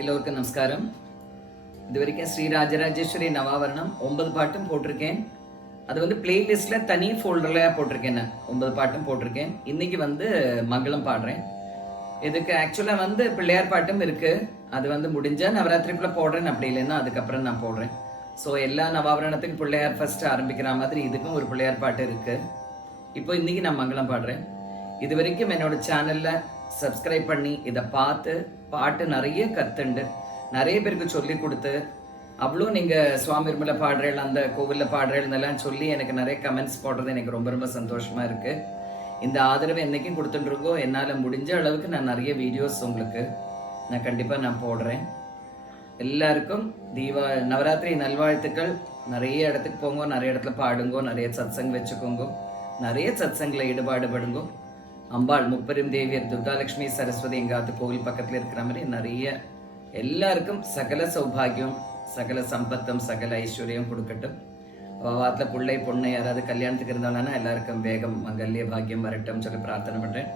எல்லோருக்கும் நமஸ்காரம். இது வரைக்கும் ஸ்ரீ ராஜராஜேஸ்வரி நவாவரணம் 9 பாட்டும் போட்டிருக்கேன். அது வந்து பிளேலிஸ்ட்ல தனி ஃபோல்டர்ல போட்டிருக்கேன். நான் 9 பாட்டும் போட்டிருக்கேன். இன்னைக்கு வந்து மங்களம் பாடுறேன். இதுக்கு ஆக்சுவலா வந்து பிள்ளையார் பாட்டும் இருக்கு. அது வந்து முடிஞ்சா நவராத்திரிக்குள்ள போடுறேன், அப்படி இல்லைன்னா அதுக்கப்புறம் நான் போடுறேன். ஸோ எல்லா நவாவரணத்துக்கும் பிள்ளையார் ஃபர்ஸ்ட் ஆரம்பிக்கிற மாதிரி இதுக்கும் ஒரு பிள்ளையார் பாட்டு இருக்கு. இப்போ இன்னைக்கு நான் மங்களம் பாடுறேன். இது வரைக்கும் என்னோட சேனல்ல சப்ஸ்கிரைப் பண்ணி இதை பார்த்து பாட்டு நிறைய கத்துண்டு நிறைய பேருக்கு சொல்லி கொடுத்து அவ்வளோ நீங்கள் சுவாமி விரும்பல பாடுறேன், அந்த கோவிலில் பாடுறேன்னெல்லாம் சொல்லி எனக்கு நிறைய கமெண்ட்ஸ் போடுறது எனக்கு ரொம்ப ரொம்ப சந்தோஷமாக இருக்குது. இந்த ஆதரவு என்றைக்கும் கொடுத்துட்டுருக்கோ. என்னால் முடிஞ்ச அளவுக்கு நான் நிறைய வீடியோஸ் உங்களுக்கு நான் கண்டிப்பாக போடுறேன். எல்லாருக்கும் நவராத்திரி நல்வாழ்த்துக்கள். நிறைய இடத்துக்கு போங்க, நிறைய இடத்துல பாடுங்கோ, நிறைய சத்சங் வச்சுக்கோங்க, நிறைய சத்சங்கில் ஈடுபாடுபடுங்கோ. அம்பாள் முப்பெரும் தேவியர் துர்காலட்சுமி சரஸ்வதி எங்காவது கோவில் பக்கத்தில் இருக்கிற மாதிரி நிறைய எல்லாருக்கும் சகல சௌபாகியம், சகல சம்பத்தம், சகல ஐஸ்வர்யம் கொடுக்கட்டும். வாரத்தில் பிள்ளை பொண்ணு யாராவது கல்யாணத்துக்கு இருந்தாங்கன்னா எல்லாருக்கும் வேகம் மங்கல்ய பாக்கியம் வரட்டும் சொல்லி பிரார்த்தனை பண்ணுறேன்.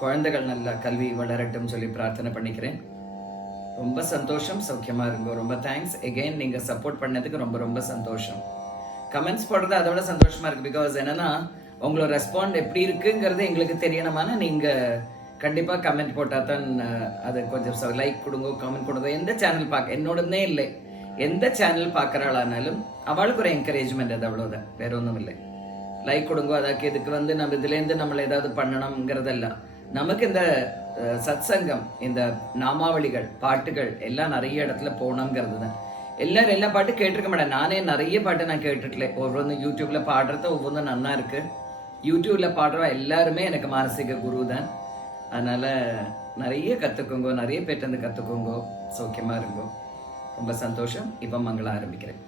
குழந்தைகள் நல்லா கல்வி வளரட்டும் சொல்லி பிரார்த்தனை பண்ணிக்கிறேன். ரொம்ப சந்தோஷம், சௌக்கியமாக இருங்கோ. ரொம்ப தேங்க்ஸ் எகெயின். நீங்கள் சப்போர்ட் பண்ணதுக்கு ரொம்ப ரொம்ப சந்தோஷம். கமெண்ட்ஸ் போடுறது அதோட சந்தோஷமாக இருக்குது. பிகாஸ் என்னென்னா உங்களோட ரெஸ்பாண்ட் எப்படி இருக்குங்கிறது எங்களுக்கு தெரியணுமானா நீங்கள் கண்டிப்பாக கமெண்ட் போட்டால் தான் அது கொஞ்சம் லைக் கொடுங்க, கமெண்ட் கொடுங்க. எந்த சேனல் பார்க்க என்னோடனே இல்லை, எந்த சேனல் பார்க்குறாளானாலும் அவளுக்கு ஒரு என்கரேஜ்மெண்ட், அது அவ்வளோதான், வேற ஒன்றும் இல்லை. லைக் கொடுங்க. அதாக்கு இதுக்கு வந்து நம்ம இதுலேருந்து நம்மளை ஏதாவது பண்ணணுங்கிறதெல்லாம் நமக்கு இந்த சத்சங்கம், இந்த நாமாவளிகள், பாட்டுகள் எல்லாம் நிறைய இடத்துல போகணுங்கிறது தான். எல்லாரும் எல்லா பாட்டும் கேட்டிருக்க மாட்டேன். நானே நிறைய பாட்டு நான் கேட்டுட்டல. ஒவ்வொன்றும் யூடியூப்ல பாடுறது ஒவ்வொன்றும் நல்லா இருக்கு. யூடியூப்ல பாடுற எல்லாருமே எனக்கு மானசீக குரு தான். அதனால நிறைய கற்றுக்கோங்க, நிறைய பேர்ட்டு கற்றுக்கோங்க, சௌக்கியமா இருங்கோ. ரொம்ப சந்தோஷம். இப்போ மங்களம் ஆரம்பிக்கிறேன்.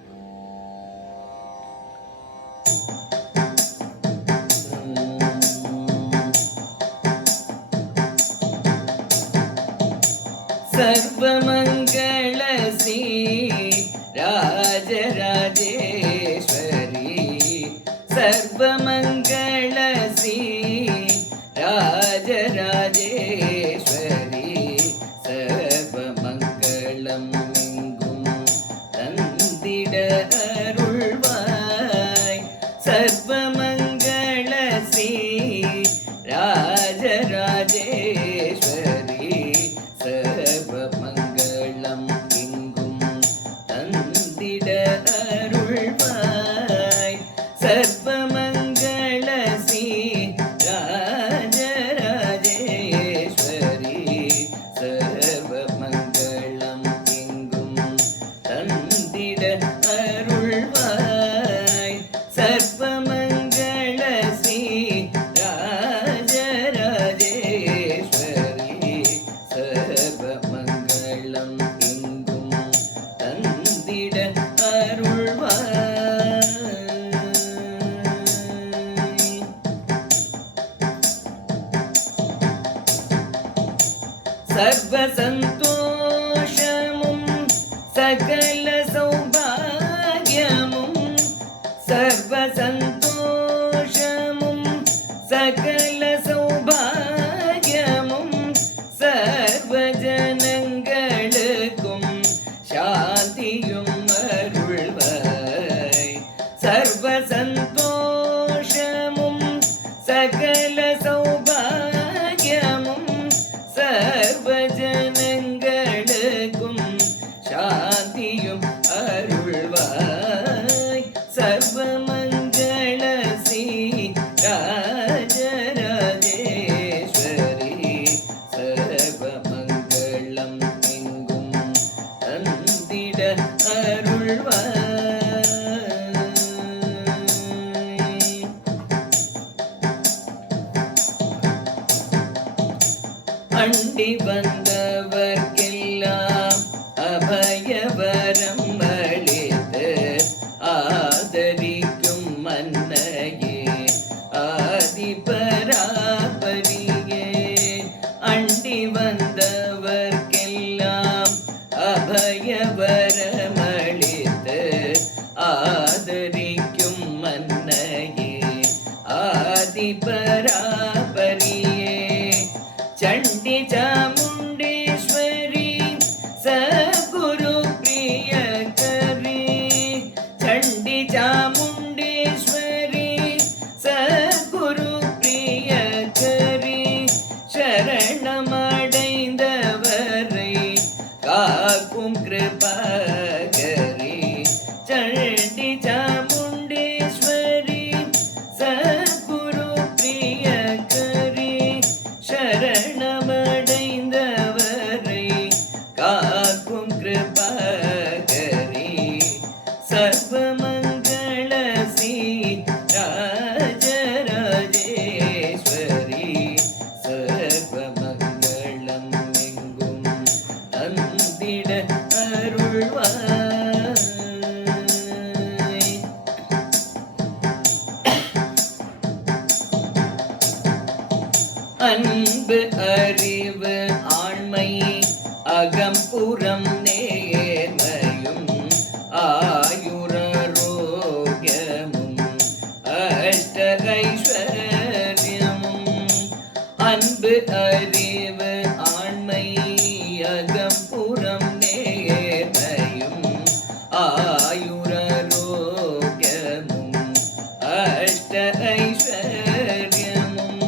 சர்வமங்கள ஸ்ரீ ராஜராஜேஸ்வரி, சர்வமங்கள ஸ்ரீ ராஜராஜேஸ்வரி, சர்வமங்களம் எங்கும் தந்திட அருள்வாய். சர்வமங்கள ஸ்ரீ ராஜராஜேஸ்வரி, சர்வமங்களம் எங்கும் தந்திட அருள்வாய். சர்வமங்கள ஸ்ரீ ராஜராஜேஸ்வரி, சர்வமங்களம் எங்கும் தந்திட அருள்வாய். சர்வமங்கள ஸ்ரீ ராஜராஜேஸ்வரி, சர்வமங்களம் எங்கும் தந்திட அருள்வாய். சர்வ சந்தோஷமும் சகல சௌபாகியமும், சர்வ சந்தோஷமும் சகல சௌபாகியமும், சர்வ ஜனங்களுக்கும் சாந்தியும் அருள்வாய். சர்வ சந்தோஷமும் சகல சௌபாகியமும், சர்வ ஜனங்களுக்கும் சாந்தியும் அருள்வாய். சர்வமங்கள ஸ்ரீ ராஜராஜேஸ்வரி, சர்வமங்களம் எங்கும் தந்திட அருள்வாய். அண்டி வந்தவர்க்கெல்லாம் அபயவரம் அளித்து ஆதரிக்கும் மன்னையே, ஆதிபராபரியே. அண்டி வந்தவர்க்கெல்லாம் அபயவரம் அளித்து ஆதரிக்கும் மன்னையே, ஆதிபராபரியே. சண்டி சாமுண்டேஸ்வரி அகம்புறம் நேர்மையும் ஆயுரோக்கியமும் அஷ்ட ஐஸ்வர்யமும் அன்பு அறிவு ஆண்மை அகம்புறம் நேர்மையும் ஆயுரோக்கியமும் அஷ்ட ஐஸ்வர்யமும்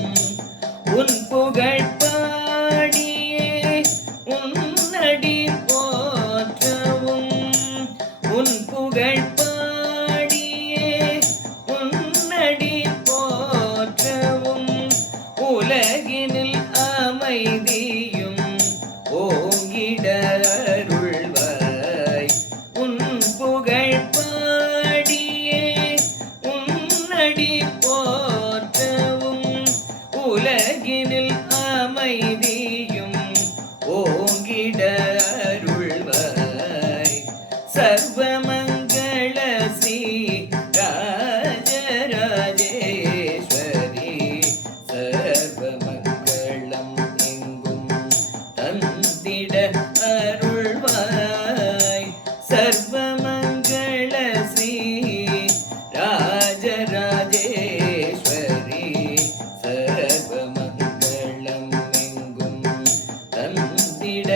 உன் புகழ் பாடியே உன்னடி போற்றவும் உன் புகழ் பாடியே உன்னடி போற்றவும் உலகினில் அமைதியும் ஓங்கிட அருள்வாய் உன் புகழ் பாடியே உன்னடி போற்றவும் உலகினில் அமைதியும் ஓங்கிட அருள்வாய் சர்வமங்கள ஸ்ரீ ராஜராஜேஸ்வரி சர்வமங்களம் எங்கும் தந்திட அருள்வாய் சர்வமங்கள ஸ்ரீ ராஜராஜேஸ்வரி சர்வமங்களம் எங்கும் தந்திட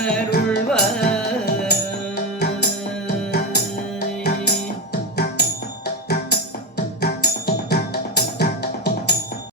அருள்